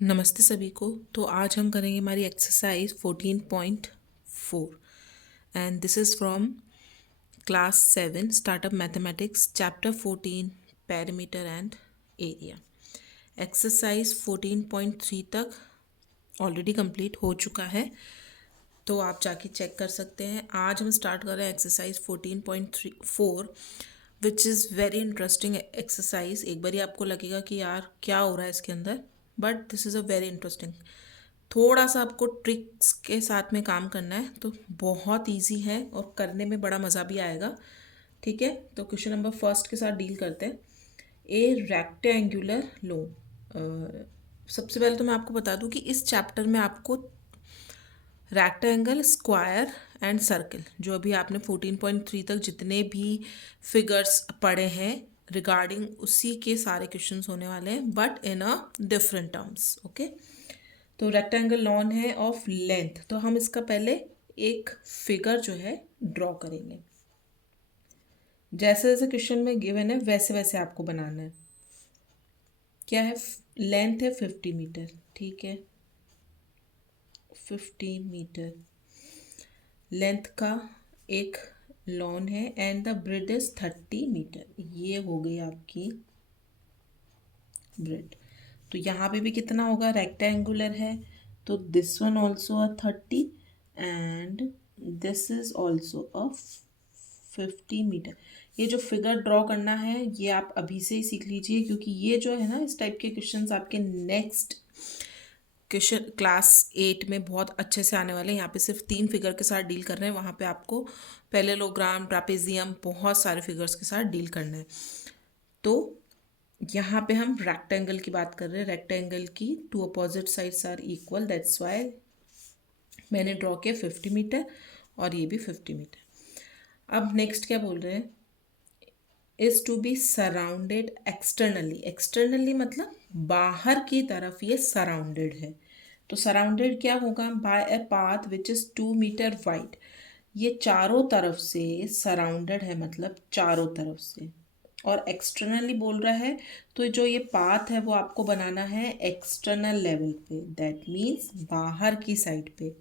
नमस्ते सभी को। तो आज हम करेंगे हमारी exercise 14.4 and this is from class 7 startup mathematics chapter 14 perimeter and area. Exercise 14.3 तक ऑलरेडी कंप्लीट हो चुका है, तो आप जाके चेक कर सकते हैं। आज हम स्टार्ट कर रहे हैं exercise 14.4 which is very interesting exercise. एक बार ही आपको लगेगा कि यार क्या हो रहा है इसके अंदर, but this is a very interesting. थोड़ा सा आपको ट्रिक्स के साथ में काम करना है, तो बहुत इजी है और करने में बड़ा मज़ा भी आएगा। ठीक है, तो क्वेश्चन नंबर फर्स्ट के साथ डील करते हैं। ए रेक्टेंगुलर लो। सबसे पहले तो मैं आपको बता दूं कि इस चैप्टर में आपको रेक्टेंगल, स्क्वायर एंड सर्कल, जो अभी आपने 14.3 तक जितने भी फिगर्स पढ़े हैं रिगार्डिंग उसी के सारे क्वेश्चंस होने वाले हैं, but in a different terms. Okay, तो रेक्टेंगल लॉन है ऑफ लेंथ, तो हम इसका पहले एक फिगर जो है ड्रॉ करेंगे। जैसे जैसे क्वेश्चन में गिवन है वैसे वैसे आपको बनाना है। क्या है? लेंथ है 50 मीटर। ठीक है, 50 मीटर लेंथ का एक लॉन है and the breadth is 30 metre. ये हो गई आपकी ब्रेड। तो यहाँ पे भी कितना होगा? रेक्टेंगुलर है, तो this one also a 30 and this is also a 50 metre. ये जो फिगर ड्रॉ करना है ये आप अभी से ही सीख लीजिए, क्योंकि ये जो है ना, इस टाइप के क्वेश्चंस आपके नेक्स्ट क्वेश्चन क्लास 8 में बहुत अच्छे से आने वाले हैं। यहाँ पे सिर्फ 3 फिगर के साथ डील कर रहे हैं, वहाँ पे आपको पैरेललोग्राम, ट्रापेजियम, बहुत सारे फिगर्स के साथ डील करना है। तो यहाँ पे हम रेक्टेंगल की बात कर रहे हैं। रेक्टेंगल की two opposite sides are equal, that's why मैंने ड्रॉ किया 50 मीटर और ये भी 50 मीटर। अब नेक्स्ट क्या बोल रहे हैं? Is to be surrounded externally. Externally मतलब बाहर की तरफ ये सराउंडेड है। तो सराउंडेड क्या होगा? By a path which is 2 metre wide. ये चारों तरफ से सराउंडेड है, मतलब चारों तरफ से। और एक्सटर्नली बोल रहा है, तो जो ये पाथ है वो आपको बनाना है एक्सटर्नल लेवल पे, दैट मीन्स बाहर की साइड पे।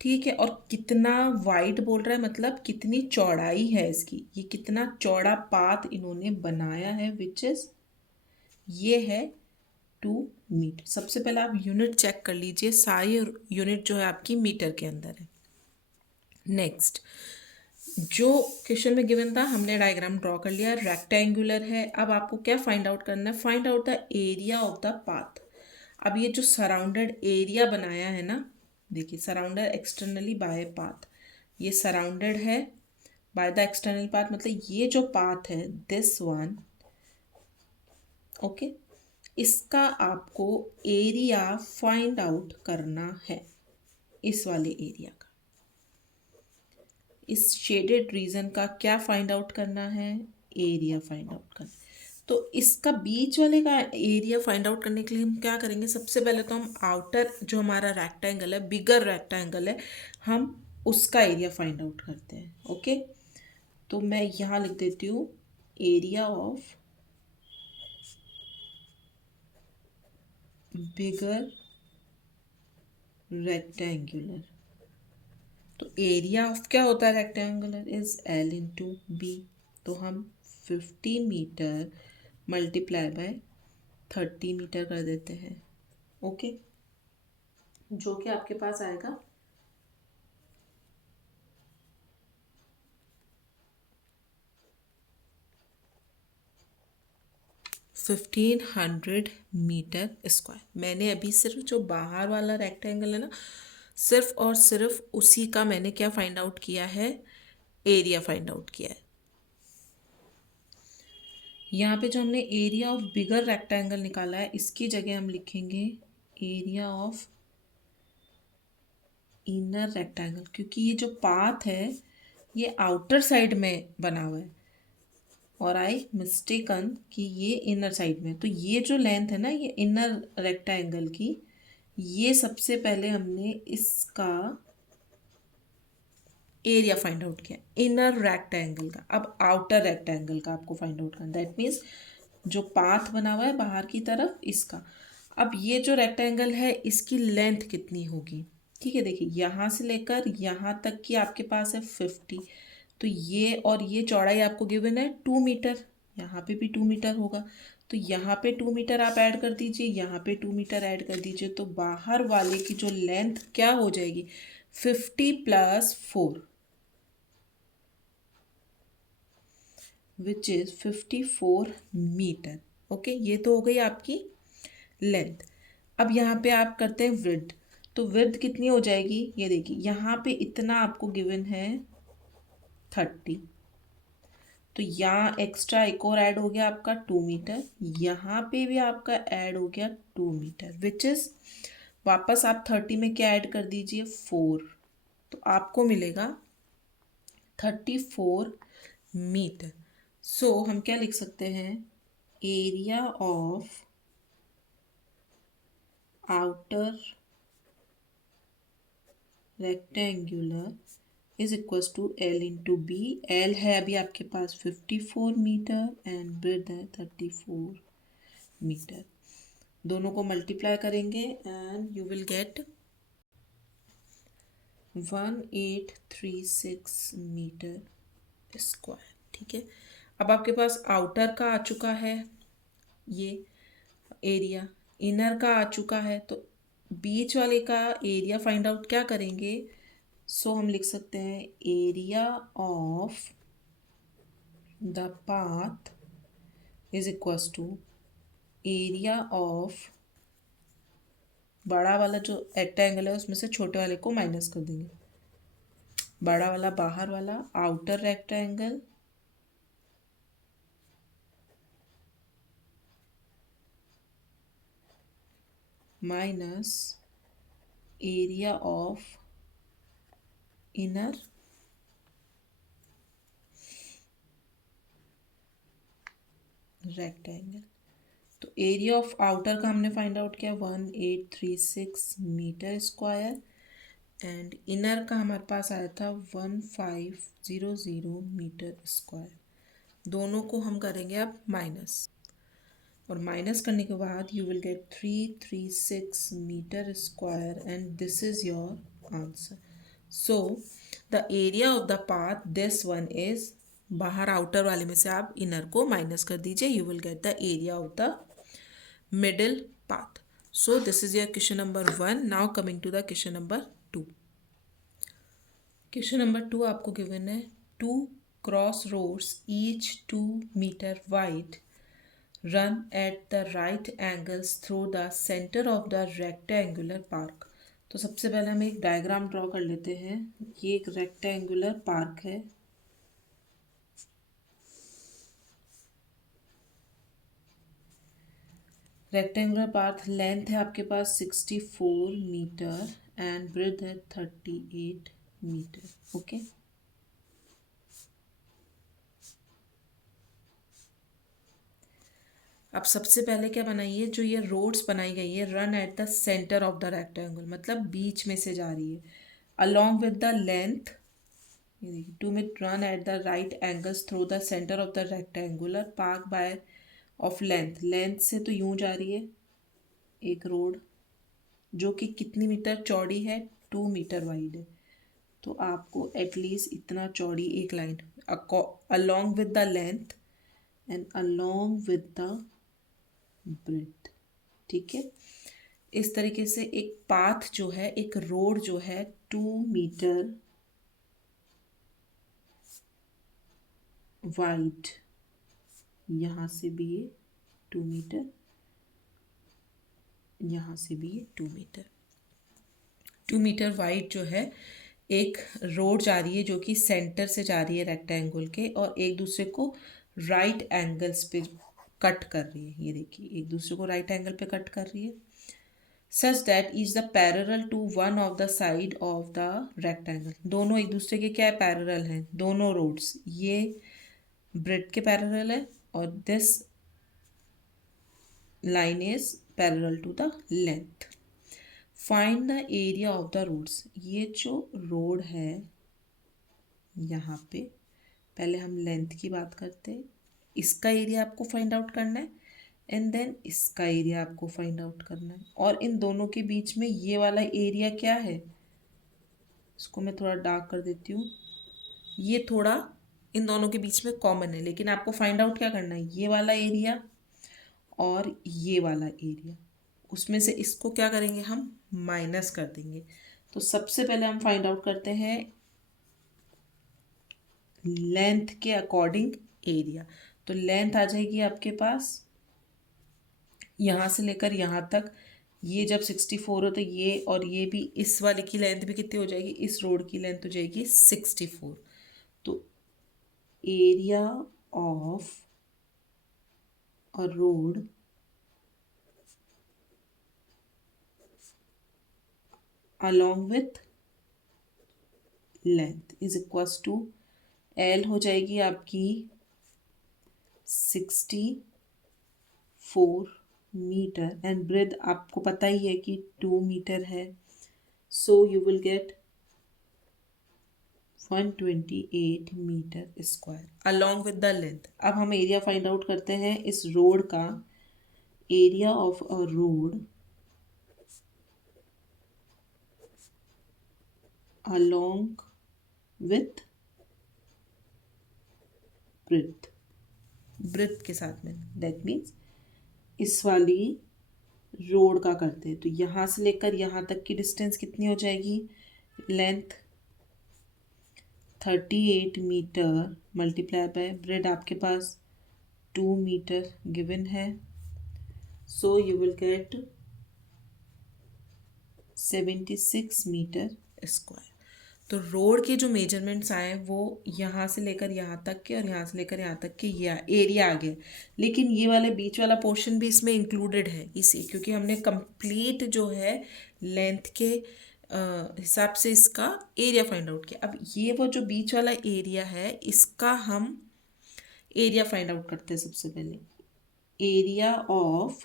ठीक है, और कितना वाइड बोल रहा है, मतलब कितनी चौड़ाई है इसकी, ये कितना चौड़ा पाथ इन्होंने बनाया है, विच इज ये है 2 मीटर। सबसे पहले आप यूनिट चेक कर लीजिए, सारी यूनिट जो है आपकी मीटर के अंदर है। नेक्स्ट, जो क्वेश्चन में गिवन था हमने डायग्राम ड्रॉ कर लिया, रेक्टेंगुलर है। अब आपको क्या फाइंड आउट करना है? Find out the area of the path. अब ये जो सराउंडेड एरिया बनाया है ना, देखिए, सराउंडेड एक्सटर्नली बाय पाथ, ये सराउंडेड है बाय द एक्सटर्नल पाथ, मतलब ये जो पाथ है दिस वन। ओके, इसका आपको एरिया फाइंड आउट करना है, इस वाले एरिया का। इस शेडेड रीजन का क्या फाइंड आउट करना है? एरिया फाइंड आउट करना। तो इसका बीच वाले का एरिया फाइंड आउट करने के लिए हम क्या करेंगे? सबसे पहले तो हम आउटर जो हमारा रेक्टेंगल है, बिगर रेक्टेंगल है, हम उसका एरिया फाइंड आउट करते हैं। ओके, तो मैं यहाँ लिख देती हूँ एरिया ऑफ बिगर रेक्टेंगुलर। तो एरिया ऑफ क्या होता है rectangular? Is L into B. तो हम 50 मीटर मल्टीप्लाई बाय 30 मीटर कर देते हैं। ओके, जो कि आपके पास आएगा 1500 मीटर स्क्वायर। मैंने अभी सिर्फ जो बाहर वाला रेक्टेंगल है ना, सिर्फ और सिर्फ उसी का मैंने क्या फाइंड आउट किया है? एरिया फाइंड आउट किया है। यहाँ पे जो हमने एरिया ऑफ बिगर रेक्टेंगल निकाला है, इसकी जगह हम लिखेंगे एरिया ऑफ इनर रेक्टेंगल, क्योंकि ये जो पाथ है ये आउटर साइड में बना हुआ है और आई मिस्टेकन कि ये इनर साइड में। तो ये जो लेंथ है ना, ये इनर रेक्टेंगल की, ये सबसे पहले हमने इसका एरिया फाइंड आउट किया इनर रेक्टेंगल का। अब आउटर रेक्टेंगल का आपको फाइंड आउट करना, दैट मीन्स जो पाथ बना हुआ है बाहर की तरफ, इसका। अब ये जो रेक्टेंगल है इसकी लेंथ कितनी होगी? ठीक है, देखिए यहाँ से लेकर यहाँ तक की आपके पास है 50, तो ये और ये चौड़ाई आपको गिवन है 2 मीटर, यहाँ पे भी 2 मीटर होगा, तो यहाँ पे 2 मीटर आप ऐड कर दीजिए, यहाँ पे 2 मीटर ऐड कर दीजिए, तो बाहर वाले की जो लेंथ क्या हो जाएगी? 50 + 4 विच इज 54 मीटर। ओके, ये तो हो गई आपकी लेंथ। अब यहाँ पे आप करते हैं विड्थ, तो विड्थ कितनी हो जाएगी? ये देखिए यहाँ पे इतना आपको गिवन है 30, तो यहाँ एक्स्ट्रा एक और ऐड हो गया आपका 2 मीटर, यहाँ पे भी आपका ऐड हो गया 2 मीटर, विच इज वापस आप 30 में क्या ऐड कर दीजिए? 4, तो आपको मिलेगा 34 मीटर। सो हम क्या लिख सकते हैं? Area of outer rectangular is equals to L into B. L है अभी आपके पास 54 मीटर एंड ब्रेथ है 34 मीटर। दोनों को मल्टीप्लाई करेंगे and you will get 1836 metre square. ठीक है, अब आपके पास आउटर का आ चुका है ये एरिया, इनर का आ चुका है, तो बीच वाले का एरिया फाइंड आउट क्या करेंगे? सो हम लिख सकते हैं area of the path is equals to area of बड़ा वाला जो रेक्टेंगल है उसमें से छोटे वाले को माइनस कर देंगे, बड़ा वाला बाहर वाला outer rectangle minus area of inner rectangle. तो एरिया ऑफ आउटर का हमने फाइंड आउट किया 1836 मीटर स्क्वायर एंड इनर का हमारे पास आया था 1500 मीटर स्क्वायर। दोनों को हम करेंगे अब माइनस, और माइनस करने के बाद you will get 336 metre square and this is your answer. So the area of the path this one is, बाहर आउटर वाले में से आप इनर को माइनस कर दीजिए, you will get the area of the middle path. So this is your question number 1। Now coming to the question number 2। Question number 2 आपको given है 2 cross roads each 2 metre wide run at the right angles through the center of the rectangular park। तो सबसे पहले हम एक diagram draw कर लेते हैं। ये एक रेक्टेंगुलर पार्क है, रेक्टेंगुलर पार्क लेंथ है आपके पास 64 मीटर एंड ब्रेथ है 38 मीटर। ओके, अब सबसे पहले क्या बनाइए, जो ये रोड्स बनाई गई है run at the centre of the rectangle, मतलब बीच में से जा रही है, along with the length, to meet run at the right angles through the centre of the rectangular park by of length, length से तो यूं जा रही है एक रोड जो कि कितनी मीटर चौड़ी है? 2 मीटर वाइड है, तो आपको एटलीस्ट इतना चौड़ी एक line along with the length and along with the breadth. ठीक है, इस तरीके से एक पाथ जो है, एक रोड जो है 2 मीटर वाइड, यहाँ से भी ये 2 मीटर, यहाँ से भी ये 2 मीटर, 2 मीटर वाइड जो है एक रोड जा रही है जो कि सेंटर से जा रही है रेक्टेंगल के, और एक दूसरे को राइट एंगल्स पे कट कर रही है। ये देखिए एक दूसरे को राइट एंगल पे कट कर रही है, such that is the parallel to one of the side of the rectangle. दोनों एक दूसरे के क्या है? पैरेलल हैं दोनों रोड्स, ये ब्रेड के पैरेलल है और this line is parallel to the length. Find the area of the roads. ये जो रोड है यहाँ पे, पहले हम लेंथ की बात करते हैं, इसका एरिया आपको फाइंड आउट करना है एंड देन इसका एरिया आपको फाइंड आउट करना है। और इन दोनों के बीच में ये वाला एरिया क्या है, इसको मैं थोड़ा डार्क कर देती हूँ। ये थोड़ा इन दोनों के बीच में कॉमन है, लेकिन आपको फाइंड आउट क्या करना है, ये वाला एरिया और ये वाला एरिया, उसमें से इसको क्या करेंगे, हम माइनस कर देंगे। तो सबसे पहले हम फाइंड आउट करते हैं लेंथ के अकॉर्डिंग एरिया। तो लेंथ आ जाएगी आपके पास यहाँ से लेकर यहाँ तक, ये जब 64 हो तो ये और ये भी, इस वाले की लेंथ भी कितनी हो जाएगी, इस रोड की लेंथ हो जाएगी 64। तो area of a road along with length is equals to, L हो जाएगी आपकी 64 मीटर एंड ब्रेथ आपको पता ही है कि 2 मीटर है। So you will get 128 metre square along with the length. अब हम एरिया फाइंड आउट करते हैं इस रोड का। Area of a road along with breadth, breadth के साथ में, दैट मीन्स इस वाली रोड का करते हैं। तो यहाँ से लेकर यहाँ तक की डिस्टेंस कितनी हो जाएगी, length 38 metre multiply by breadth आपके पास 2 मीटर गिवन है। So you will get 76 metre square. तो रोड के जो मेजरमेंट्स आए वो यहाँ से लेकर यहाँ तक के और यहाँ से लेकर यहाँ तक के ये एरिया आ गया। लेकिन ये वाले बीच वाला पोर्शन भी इसमें इंक्लूडेड है, इसी क्योंकि हमने कंप्लीट जो है लेंथ के हिसाब से इसका एरिया फाइंड आउट किया। अब ये वो जो बीच वाला एरिया है इसका हम एरिया फाइंड आउट करते हैं। सबसे पहले area of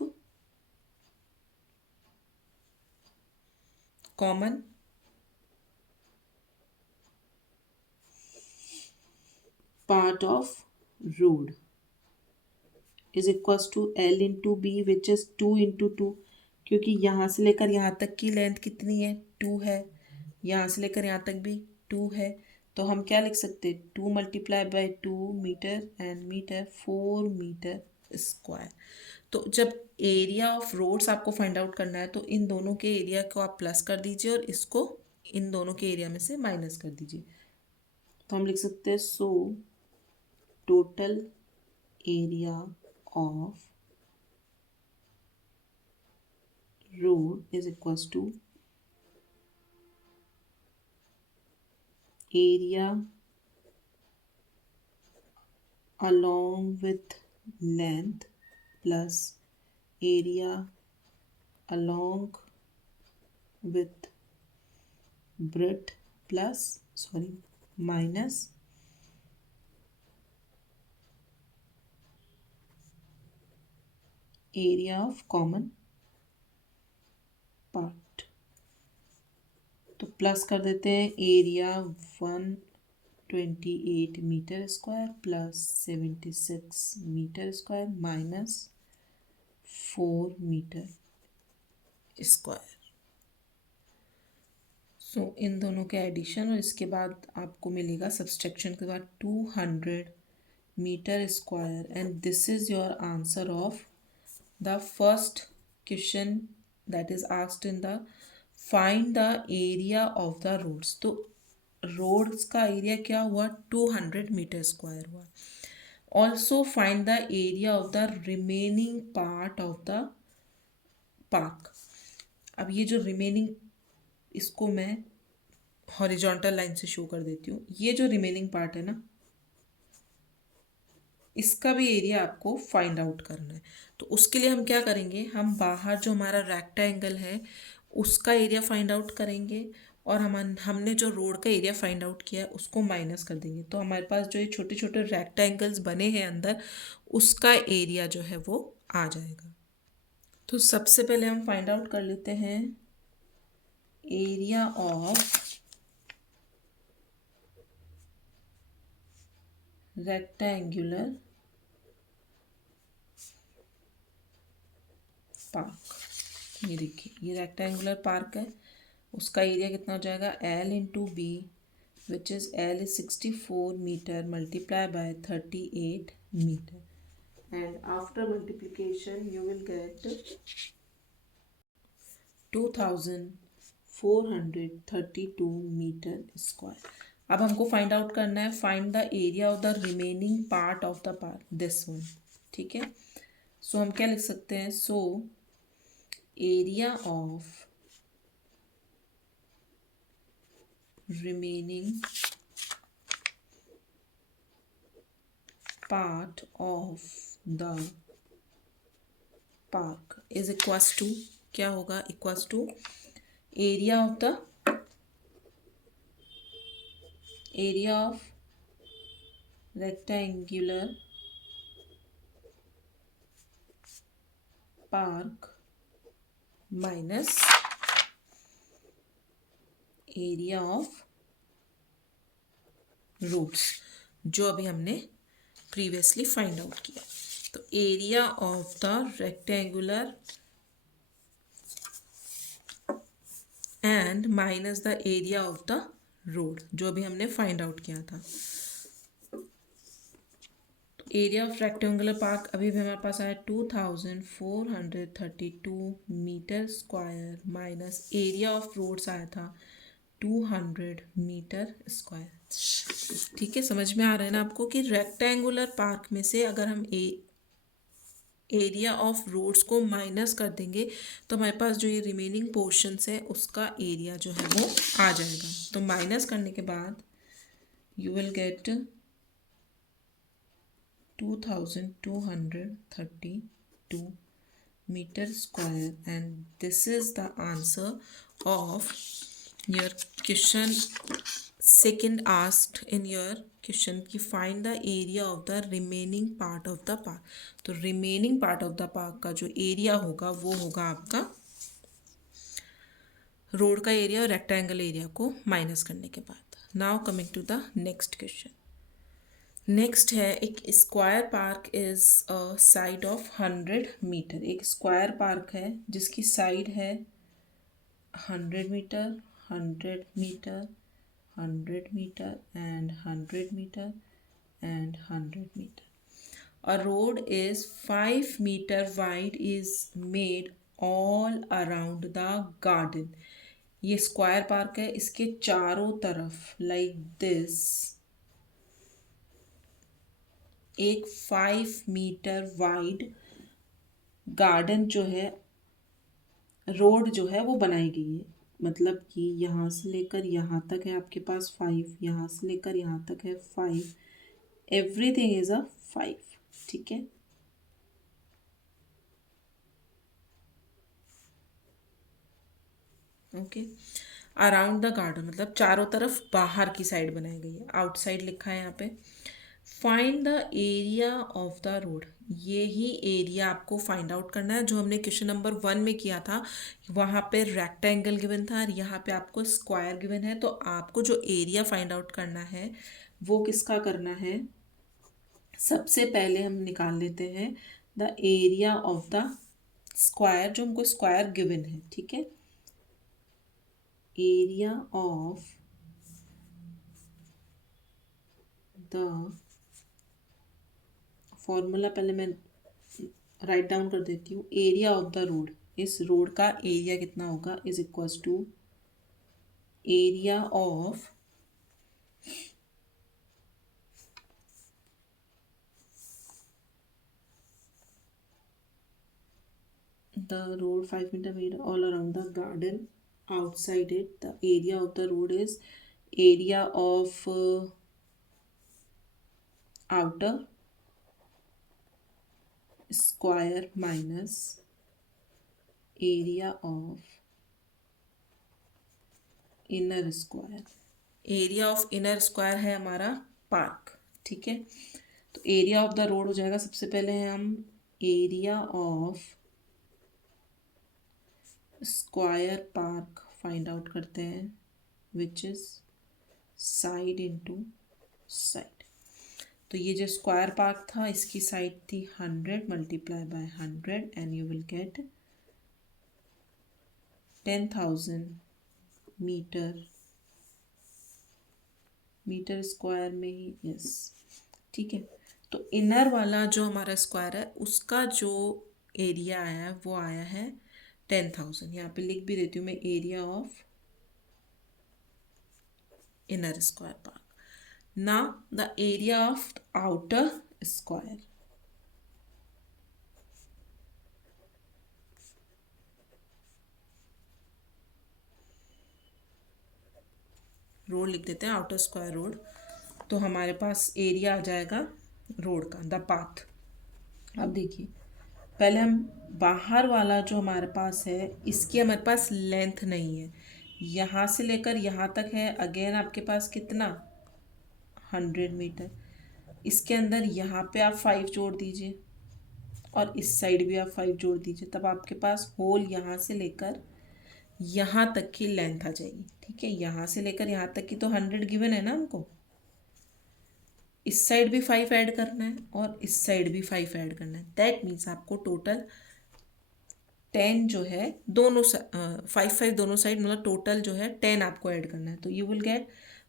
common part of road is equals to L into B which is 2 into 2, क्योंकि यहाँ से लेकर यहाँ तक की लेंथ कितनी है, 2 है, यहाँ से लेकर यहाँ तक भी 2 है। तो हम क्या लिख सकते हैं, 2 multiply by 2 metre and metre 4 metre square. तो जब एरिया ऑफ रोड्स आपको फाइंड आउट करना है तो इन दोनों के एरिया को आप प्लस कर दीजिए और इसको इन दोनों के एरिया में से माइनस कर दीजिए। तो हम लिख सकते हैं सो total area of road is equals to area along with length plus area along with breadth plus minus area of common part. तो प्लस कर देते हैं area 128 metre square plus 76 metre square minus 4 metre square. So इन दोनों के addition और इसके बाद आपको मिलेगा सब्सट्रैक्शन के बाद 200 metre square and this is your answer of the first question that is asked in the find the area of the roads। तो roads का एरिया क्या हुआ, 200 मीटर स्क्वायर हुआ। Also find the area of the remaining part of the park. अब ये जो remaining, इसको मैं हॉरिजॉन्टल लाइन से शो कर देती हूँ। ये जो रिमेनिंग पार्ट है ना, इसका भी एरिया आपको फाइंड आउट करना है। तो उसके लिए हम क्या करेंगे, हम बाहर जो हमारा रेक्टेंगल है उसका एरिया फाइंड आउट करेंगे और हमने जो रोड का एरिया फाइंड आउट किया है उसको माइनस कर देंगे। तो हमारे पास जो ये छोटे छोटे रेक्टेंगल्स बने हैं अंदर, उसका एरिया जो है वो आ जाएगा। तो सबसे पहले हम फाइंड आउट कर लेते हैं एरिया ऑफ रेक्टेंगुलर पार्क। ये देखिए ये रेक्टेंगुलर पार्क है, उसका एरिया कितना हो जाएगा L into B, which is L is 64 metre multiply by 38 metre, and after multiplication you will get 2432 metre square. अब हमको फाइंड आउट करना है, find the area of the remaining part of the park, this one. ठीक है, so हम क्या लिख सकते हैं, so area of remaining part of the park is equals to, क्या होगा, equals to area of the area of rectangular park minus area of roads, जो अभी हमने प्रीवियसली फाइंड आउट किया। तो area of the rectangular and minus the area of the road, जो अभी हमने फाइंड आउट किया था। एरिया ऑफ रेक्टेंगुलर पार्क अभी भी हमारे पास आया 2432 metre square minus area of roads आया था 200 मीटर स्क्वायर। ठीक है, समझ में आ रहा है ना आपको कि रेक्टेंगुलर पार्क में से अगर हम एरिया ऑफ रोड्स को माइनस कर देंगे तो हमारे पास जो ये रिमेनिंग पोर्शंस है उसका एरिया जो है वो आ जाएगा। तो माइनस करने के बाद you will gate 2232 meter square, and this is the answer of your question second asked in your question कि find the area of the remaining part of the park। तो remaining part of the park का जो area होगा वो होगा आपका road का area और रेक्टेंगल एरिया को माइनस करने के बाद। Now coming to the next question. Next है एक square park is a side of 100 metre. एक स्क्वायर पार्क है जिसकी साइड है 100 metre, 100 metre, 100 metre and 100 metre and 100 metre. A road is 5 meter wide is made all around the garden। ये square park है, इसके चारों तरफ लाइक दिस एक 5 मीटर वाइड गार्डन जो है, रोड जो है वो बनाई गई है। मतलब कि यहाँ से लेकर यहाँ तक है आपके पास 5, यहाँ से लेकर यहाँ तक है 5, एवरीथिंग इज अ 5। ठीक है, ओके। अराउंड द गार्डन मतलब चारों तरफ बाहर की साइड बनाई गई है, आउटसाइड लिखा है यहाँ पे। Find the area of the road, ये ही एरिया आपको फाइंड आउट करना है जो हमने क्वेश्चन नंबर 1 में किया था। वहाँ पे रेक्टेंगल गिवन था और यहाँ पे आपको स्क्वायर गिवन है। तो आपको जो एरिया फाइंड आउट करना है वो किसका करना है, सबसे पहले हम निकाल लेते हैं the area of the square, जो हमको स्क्वायर गिवन है। ठीक है, एरिया ऑफ द फॉर्मूला पहले मैं राइट डाउन कर देती हूँ। एरिया ऑफ द रोड, इस रोड का एरिया कितना होगा is equals to area of the road 5 meter made all around the garden, outside it the area of the road is area of outer square minus area of inner square। Area of inner square है हमारा park. ठीक है, तो area of the road हो जाएगा, सबसे पहले हम area of square park find out करते हैं which is side into side. तो ये जो स्क्वायर पार्क था इसकी साइड थी 100 multiply by 100 and you will get 10,000 metre square में ही, यस, ठीक है। तो इनर वाला जो हमारा स्क्वायर है उसका जो एरिया आया है वो आया है 10,000। यहाँ पे लिख भी देती हूँ मैं, area of inner square park. ना the area of outer square, road लिख देते हैं, आउटर स्क्वायर रोड। तो हमारे पास एरिया आ जाएगा रोड का, द पाथ। अब देखिए, पहले हम बाहर वाला जो हमारे पास है इसकी हमारे पास लेंथ नहीं है, यहाँ से लेकर यहाँ तक है। अगेन आपके पास कितना, 100 मीटर। इसके अंदर यहाँ पे आप 5 जोड़ दीजिए और इस साइड भी आप 5 जोड़ दीजिए, तब आपके पास होल यहाँ से लेकर यहाँ तक की लेंथ आ जाएगी। ठीक है, यहाँ से लेकर यहाँ तक की तो 100 गिवन है ना हमको। इस साइड भी 5 ऐड करना है और इस साइड भी 5 ऐड करना है। दैट मीन्स आपको टोटल 10 जो है दोनों 5 दोनों साइड, मतलब टोटल जो है 10 आपको ऐड करना है। तो you will get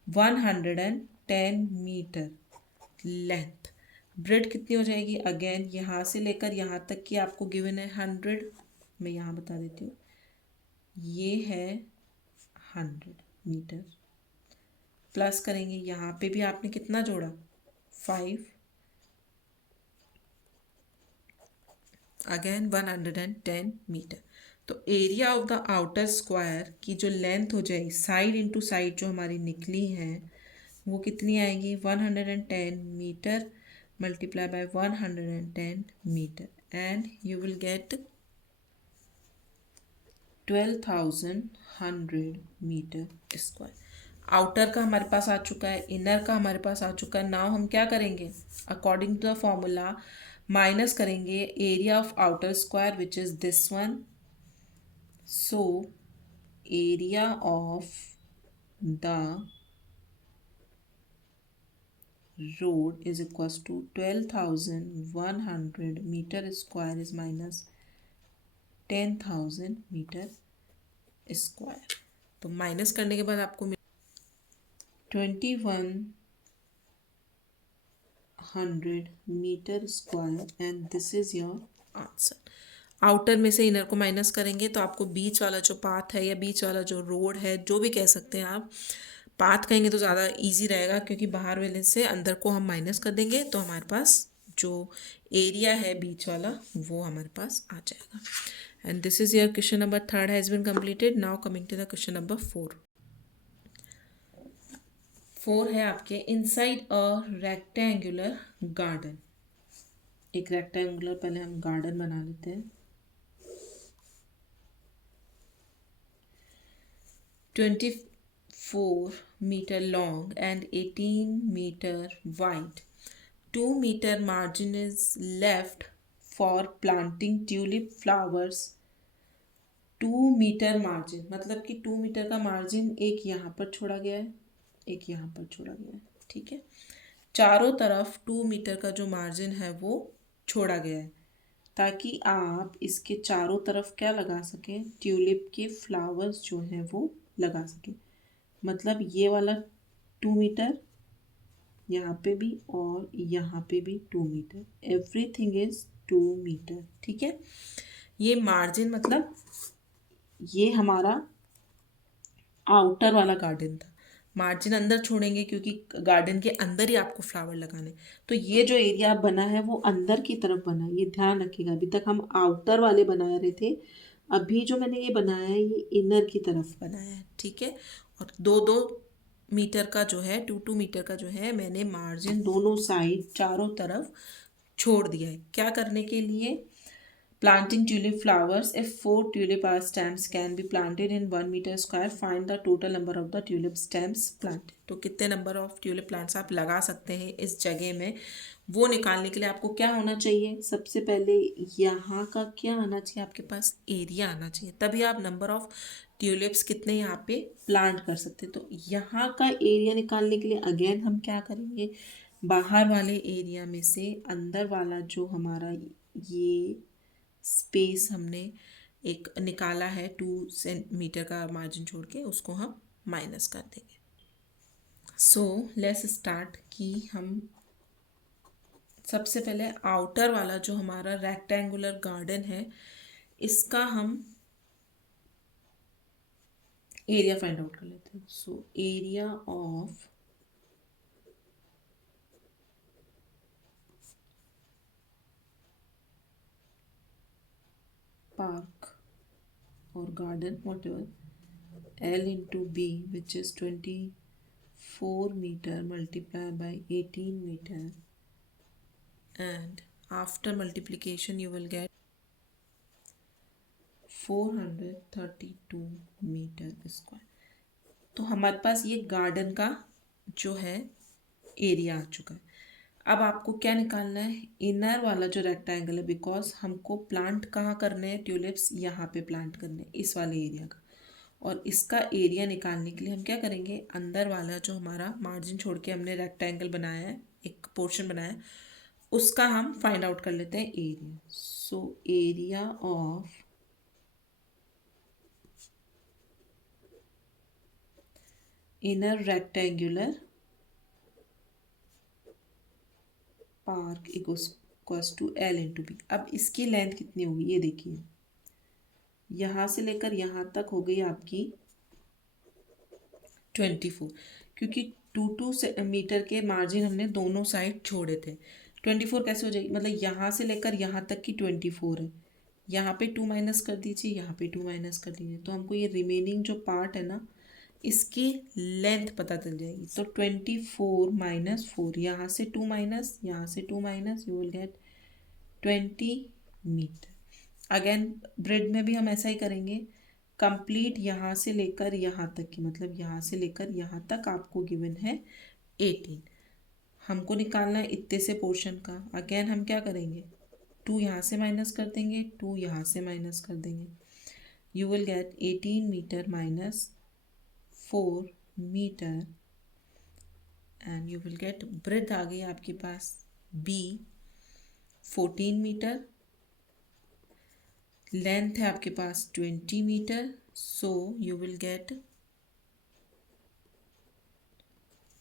110 metre length. Breadth कितनी हो जाएगी, अगेन यहाँ से लेकर यहाँ तक की आपको गिवन है 100। मैं यहाँ बता देती हूँ, ये है 100 मीटर। प्लस करेंगे, यहाँ पे भी आपने कितना जोड़ा, 5, अगेन 110 मीटर। तो area of the outer square की जो लेंथ हो जाएगी साइड इंटू साइड जो हमारी निकली है वो कितनी आएगी, 110 metre multiply by 110 metre, and you will get 12,100 metre square. Outer का हमारे पास आ चुका है, इनर का हमारे पास आ चुका है। नाउ हम क्या करेंगे, according to the formula minus करेंगे area of outer square which is this one. So area of the road is equals to 12,100 metre square is minus 10,000 metre square. तो माइनस करने के बाद आपको 2,100 metre square and this is your answer. Outer में से inner को minus करेंगे तो आपको बीच वाला जो पाथ है या बीच वाला जो रोड है, जो भी कह सकते हैं आप, पाथ कहेंगे तो ज़्यादा इजी रहेगा क्योंकि बाहर वाले से अंदर को हम माइनस कर देंगे तो हमारे पास जो एरिया है बीच वाला वो हमारे पास आ जाएगा। And this is your question number 3 has been completed. Now coming to the question number 4। 4 है आपके, इनसाइड अ रेक्टेंगुलर गार्डन। एक रेक्टेंगुलर पहले हम गार्डन बना लेते हैं। 24 meter long and 18 meter wide. 2 meter margin is left for planting tulip flowers. 2 metre margin मतलब कि 2 मीटर का मार्जिन एक यहाँ पर छोड़ा गया है, एक यहाँ पर छोड़ा गया है। ठीक है, चारों तरफ 2 मीटर का जो मार्जिन है वो छोड़ा गया है ताकि आप इसके चारों तरफ क्या लगा सकें, ट्यूलिप के फ्लावर्स जो हैं वो लगा सकें। मतलब ये वाला 2 मीटर, यहाँ पे भी और यहाँ पे भी 2 मीटर, एवरीथिंग इज 2 मीटर। ठीक है, ये मार्जिन मतलब ये हमारा आउटर वाला गार्डन था। मार्जिन अंदर छोड़ेंगे क्योंकि गार्डन के अंदर ही आपको फ्लावर लगाने, तो ये जो एरिया बना है वो अंदर की तरफ बना है, ये ध्यान रखिएगा। अभी तक हम आउटर वाले बना रहे थे, अभी जो मैंने ये बनाया है ये इनर की तरफ बनाया है। ठीक है, और 2-2 मीटर का जो है, 2-2 मीटर का जो है मैंने मार्जिन दोनों साइड चारों तरफ छोड़ दिया है। क्या करने के लिए, planting tulip flowers. If 4 tulip stems can be planted in 1 meter square, find the total number of the tulip stems planted. तो कितने नंबर ऑफ ट्यूलिप प्लांट्स आप लगा सकते हैं इस जगह में, वो निकालने के लिए आपको क्या होना चाहिए, सबसे पहले यहाँ का क्या आना चाहिए, आपके पास एरिया आना चाहिए, तभी आप नंबर ऑफ ट्यूलिप्स कितने यहाँ पे प्लांट कर सकते हैं। तो यहाँ का एरिया निकालने के लिए अगेन हम क्या करेंगे, बाहर वाले एरिया में से अंदर वाला जो हमारा ये स्पेस हमने एक निकाला है 2 सेंटीमीटर का मार्जिन छोड़ के, उसको हम माइनस कर देंगे। सो लेट्स स्टार्ट कि हम सबसे पहले आउटर वाला जो हमारा रेक्टेंगुलर गार्डन है, इसका हम एरिया फाइंड आउट कर लेते हैं। सो एरिया ऑफ पार्क और garden, whatever, L into B, which is 24 meter multiplied by 18 meter, and after multiplication you will get 432 metre square. तो हमारे पास ये गार्डन का जो है एरिया आ चुका है। अब आपको क्या निकालना है, इनर वाला जो रेक्टेंगल है, बिकॉज हमको प्लांट कहाँ करने हैं, ट्यूलिप्स यहाँ पे प्लांट करने हैं, इस वाले एरिया का। और इसका एरिया निकालने के लिए हम क्या करेंगे, अंदर वाला जो हमारा मार्जिन छोड़ के हमने रेक्टेंगल बनाया है, एक पोर्शन बनाया है, उसका हम फाइंड आउट कर लेते हैं एरिया। So area of inner rectangular park equals to L into B. अब इसकी लेंथ कितनी होगी, ये देखिए, यहाँ से लेकर यहाँ तक हो गई आपकी 24, क्योंकि 2 मीटर के मार्जिन हमने दोनों साइड छोड़े थे। 24 कैसे हो जाएगी, मतलब यहाँ से लेकर यहाँ तक की 24 है, यहाँ पे 2 माइनस कर दीजिए, यहाँ पे 2 माइनस कर दीजिए, तो हमको ये रिमेनिंग जो पार्ट है ना, इसकी लेंथ पता चल जाएगी। तो 24 माइनस 4, यहाँ से 2 माइनस, यहाँ से 2 minus, you will get 20 metre. Again breadth में भी हम ऐसा ही करेंगे, कंप्लीट यहाँ से लेकर यहाँ तक की, मतलब यहाँ से लेकर यहाँ तक आपको गिवन है 18। हमको निकालना है इतने से पोर्शन का। अगेन हम क्या करेंगे, 2 यहाँ से माइनस कर देंगे, 2 यहाँ से माइनस कर देंगे, you will get 18 metre minus 4 metre, and you will get breadth आ गई आपके पास बी 14 मीटर, लेंथ है आपके पास 20 metre, so you will get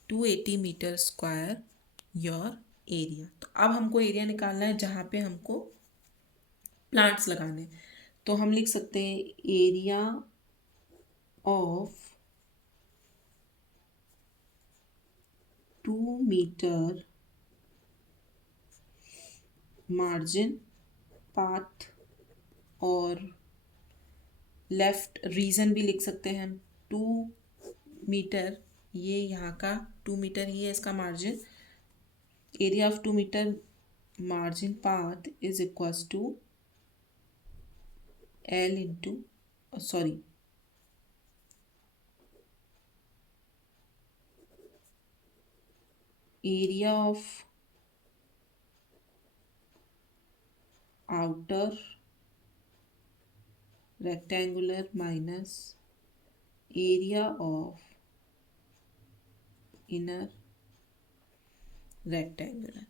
280 metre square your area. तो अब हमको एरिया निकालना है जहाँ पे हमको प्लांट्स लगाने, तो हम लिख सकते हैं area of 2 metre margin path, और लेफ्ट रीजन भी लिख सकते हैं हम 2 मीटर, ये यहाँ का 2 मीटर ही है इसका margin. Area of 2 metre margin path is equals to L into sorry area of outer rectangular minus area of inner rectangular.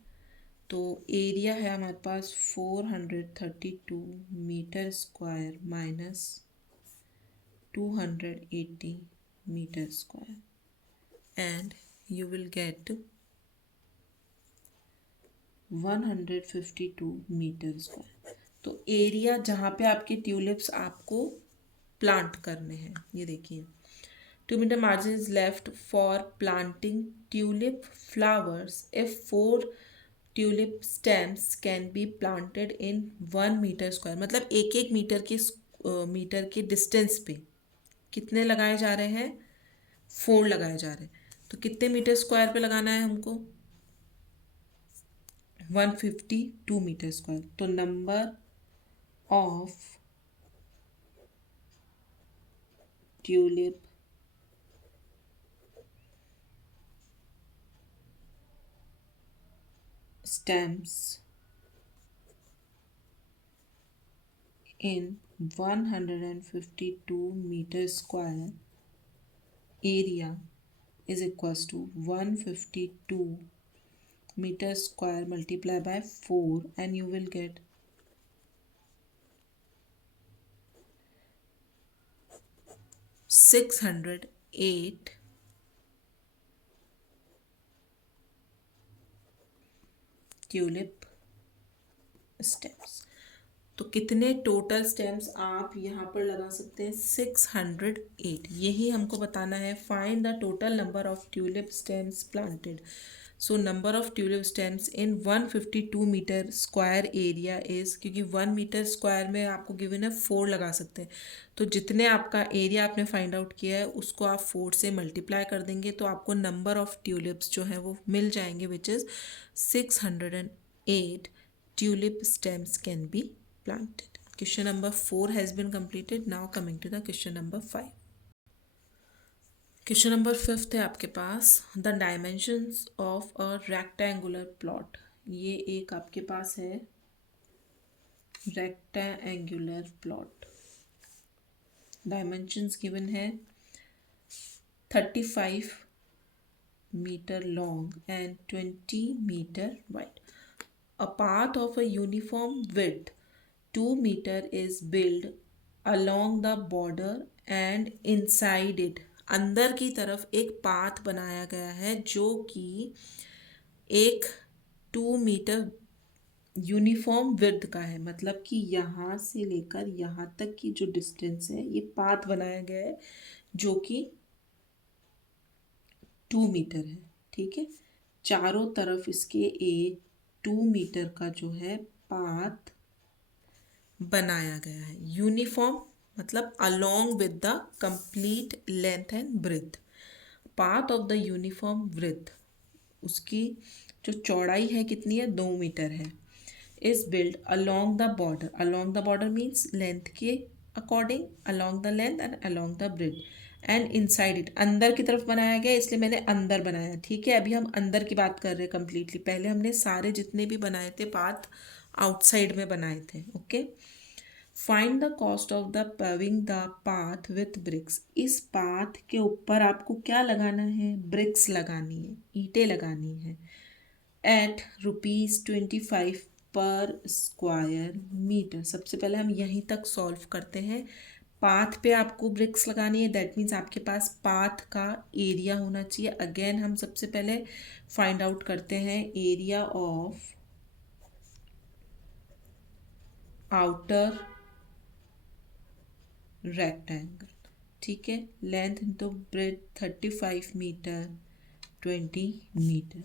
तो एरिया है हमारे पास 432 metre square minus 280 metre square, and you will get 152 metre square. तो area जहाँ पे आपके tulips आपको plant करने हैं, ये देखिए 2 metre margin is left for planting tulip flowers if 4 tulip stems can be planted in 1 metre square. मतलब एक एक मीटर के डिस्टेंस पे कितने लगाए जा रहे हैं, 4 लगाए जा रहे हैं। तो कितने मीटर स्क्वायर पे लगाना है हमको, 152 मीटर स्क्वायर। तो number of tulip stems in 152 meter square area is equals to 152 meter square multiplied by 4, and you will get 608 tulip stems. तो कितने टोटल स्टेम्स आप यहाँ पर लगा सकते हैं? 608। यही हमको बताना है। Find the total number of tulip stems planted. So number of tulip stems in 152 metre square area is, क्योंकि 1 मीटर स्क्वायर में आपको गिवन है 4 लगा सकते हैं, तो जितने आपका एरिया आपने फाइंड आउट किया है उसको आप 4 से मल्टीप्लाई कर देंगे तो आपको नंबर ऑफ ट्यूलिप्स जो है वो मिल जाएंगे, which is 608 tulip stems can be planted. Question number 4 has been completed. Now coming to the question number 5. Question number 5 है आपके पास, the dimensions of a rectangular plot. ये एक आपके पास है रेक्टेंगुलर प्लॉट। डायमेंशंस गिवन है 35 metre long and 20 metre wide. A path of a uniform width 2 meter is built along the border and inside it, अंदर की तरफ एक पाथ बनाया गया है जो कि एक 2 मीटर यूनिफॉर्म विड्थ का है, मतलब कि यहाँ से लेकर यहाँ तक की जो डिस्टेंस है ये पाथ बनाया गया है जो कि 2 मीटर है। ठीक है, चारों तरफ इसके एक 2 मीटर का जो है पाथ बनाया गया है। यूनिफॉर्म मतलब along with the complete length and breadth. Path of the uniform breadth, उसकी जो चौड़ाई है कितनी है? 2 मीटर है। Is build along the border, along the border means length के according, along the length and along the breadth, and inside it, अंदर की तरफ बनाया गया इसलिए मैंने अंदर बनाया। ठीक है, अभी हम अंदर की बात कर रहे हैं कंप्लीटली। पहले हमने सारे जितने भी बनाए थे पाथ आउटसाइड में बनाए थे। Okay, find the cost of the paving the path with bricks. इस पाथ के ऊपर आपको क्या लगाना है? ब्रिक्स लगानी है, ईंटें लगानी है। एट ₹25 पर स्क्वायर मीटर। सबसे पहले हम यहीं तक सॉल्व करते हैं। पाथ पे आपको ब्रिक्स लगानी है, दैट मीन्स आपके पास पाथ का एरिया होना चाहिए। अगेन हम सबसे पहले फाइंड आउट करते हैं एरिया ऑफ आउटर रेक्टेंगल। ठीक है, length into breadth 35 metre 20 metre,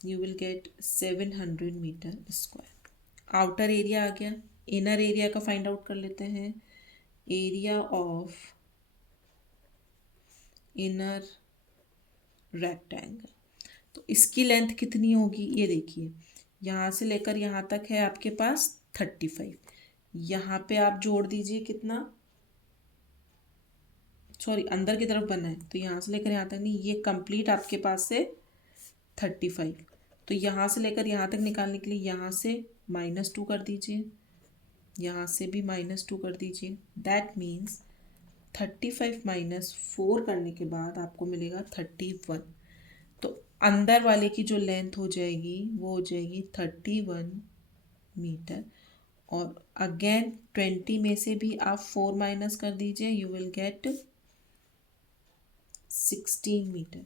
you will get 700 metre square. Outer area आ गया, इनर एरिया का फाइंड आउट कर लेते हैं। एरिया ऑफ इनर रेक्टेंगल, तो इसकी लेंथ कितनी होगी? ये देखिए, यहाँ से लेकर यहाँ तक है आपके पास 35, यहाँ पे आप जोड़ दीजिए कितना, सॉरी अंदर की तरफ बना है तो यहाँ से लेकर यहाँ तक नहीं, ये कंप्लीट आपके पास से 35, तो यहाँ से लेकर यहाँ तक निकालने के लिए यहाँ से -2 कर दीजिए, यहाँ से भी -2 कर दीजिए। दैट मीन्स 35 -4 करने के बाद आपको मिलेगा 31। तो अंदर वाले की जो लेंथ हो जाएगी वो हो जाएगी 31 मीटर। और अगेन 20 में से भी आप 4 माइनस कर दीजिए, यू विल गेट 16 मीटर।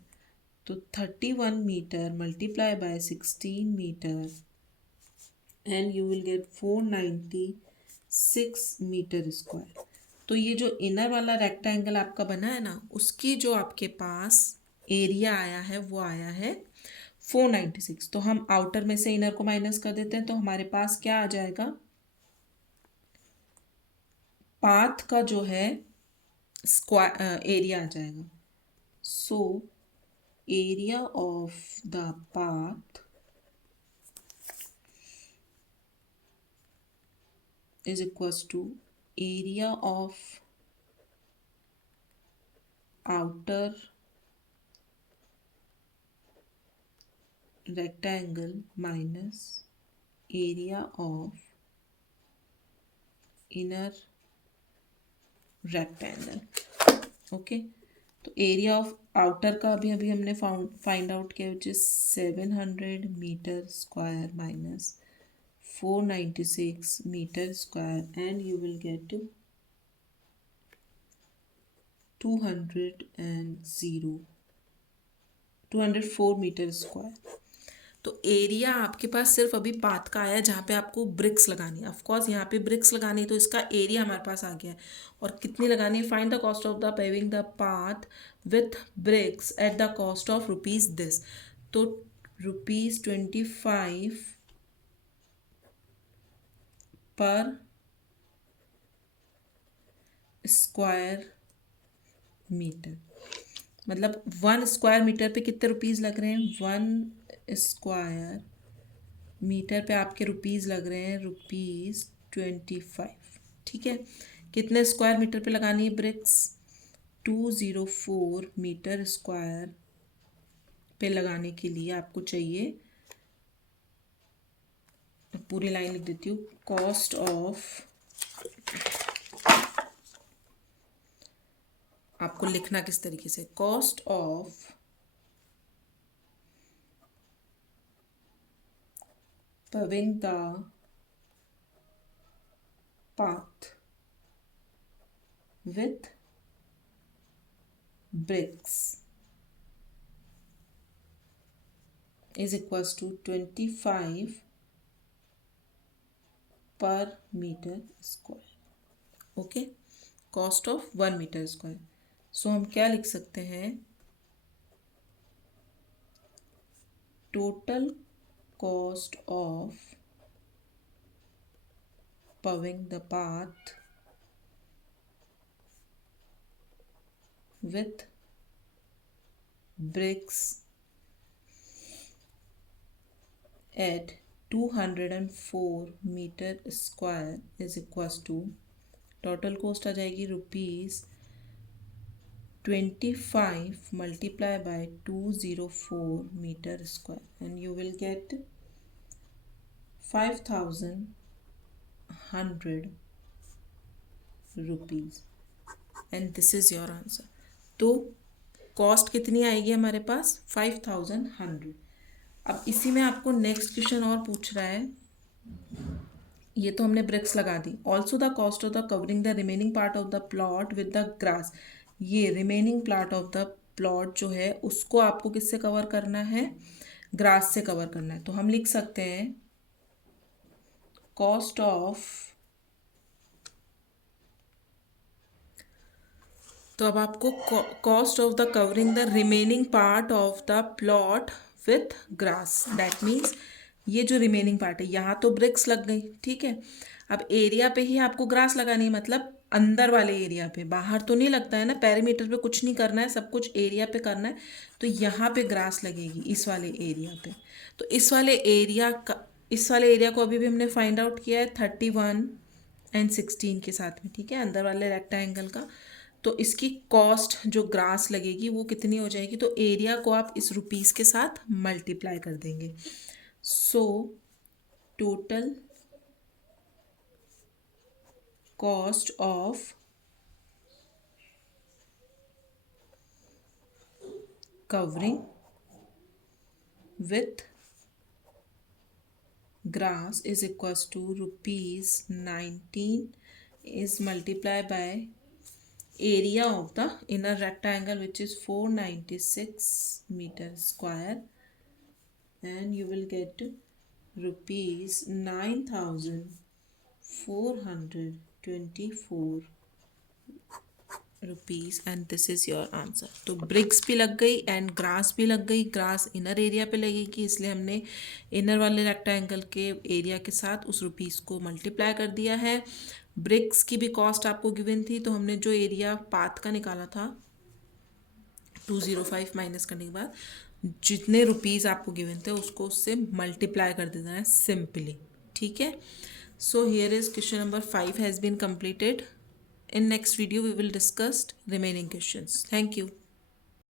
तो 31 metre multiply by 16 metre and you will get 496 metre square. तो ये जो इनर वाला रेक्टेंगल आपका बना है ना, उसकी जो आपके पास एरिया आया है वो आया है 496। तो हम आउटर में से इनर को माइनस कर देते हैं तो हमारे पास क्या आ जाएगा? पाथ का जो है स्क्वायर एरिया आ जाएगा। सो area of the path is equals to area of outer rectangle minus area of inner rectangle। Okay, तो एरिया ऑफ आउटर का अभी अभी हमने फाइंड आउट किया, which is 700 metre square minus 496 metre square, and you will get 204 metre square. तो area आपके पास सिर्फ अभी पाथ का आया जहाँ पे आपको ब्रिक्स लगानी है। ऑफ कोर्स यहाँ पे ब्रिक्स लगानी है तो इसका एरिया हमारे पास आ गया है। और कितनी लगानी है? Find the cost of the paving the path with bricks at the cost of rupees this. तो ₹25 पर स्क्वायर मीटर, मतलब 1 स्क्वायर मीटर पे कितने रुपीज़ लग रहे हैं? 1 स्क्वायर मीटर पे आपके रुपीज़ लग रहे हैं ₹25। ठीक है, कितने स्क्वायर मीटर पे लगानी है ब्रिक्स? 204 मीटर स्क्वायर पे लगाने के लिए आपको चाहिए, पूरी लाइन लिख देती हूँ, कॉस्ट ऑफ, आपको लिखना किस तरीके से, cost of paving the path with bricks is equals to 25 per meter square. Okay, cost of 1 metre square. सो हम क्या लिख सकते हैं? Total cost of paving the path with bricks at 204 metre square is equals to, total cost आ जाएगी ₹25 multiply by 204 meter square and you will get 5,100 rupees and this is your answer. तो cost कितनी आएगी हमारे पास? 5,100। अब इसी में आपको नेक्स्ट क्वेश्चन और पूछ रहा है, ये तो हमने ब्रिक्स लगा दी। Also the cost of the covering the remaining part of the plot with the grass. ये remaining part of the plot जो है उसको आपको किससे कवर करना है? ग्रास से कवर करना है। तो हम लिख सकते हैं कॉस्ट ऑफ, तो अब आपको cost of the covering the remaining part of the plot with grass, that means ये जो रिमेनिंग पार्ट है, यहाँ तो ब्रिक्स लग गई, ठीक है। अब एरिया पे ही आपको ग्रास लगानी है, मतलब अंदर वाले एरिया पे, बाहर तो नहीं लगता है ना, पेरीमीटर पे कुछ नहीं करना है, सब कुछ एरिया पे करना है। तो यहाँ पे ग्रास लगेगी इस वाले एरिया पे। तो इस वाले एरिया को अभी भी हमने फाइंड आउट किया है 31 और 16 के साथ में, ठीक है, अंदर वाले रेक्टेंगल का। तो इसकी कॉस्ट जो ग्रास लगेगी वो कितनी हो जाएगी? तो एरिया को आप इस रुपीस के साथ मल्टीप्लाई कर देंगे। So total cost of covering with grass is equals to ₹19 is multiplied by area of the inner rectangle which is 496 meter square and you will get ₹9,424 rupees and this is your answer. तो BRICS भी लग गई and grass भी लग गई। Grass inner area पे लगेगी, इसलिए हमने इनर वाले रेक्टेंगल के एरिया के साथ उस रुपीज़ को मल्टीप्लाई कर दिया है। ब्रिक्स की भी कॉस्ट आपको गिवन थी, तो हमने जो एरिया पाथ का निकाला था 205 माइनस करने के बाद जितने रुपीज़ आपको गिवन थे उसको उससे मल्टीप्लाई कर देना है सिंपली, ठीक है। So here is question number 5 has been completed. In next video we will discuss remaining questions. Thank you.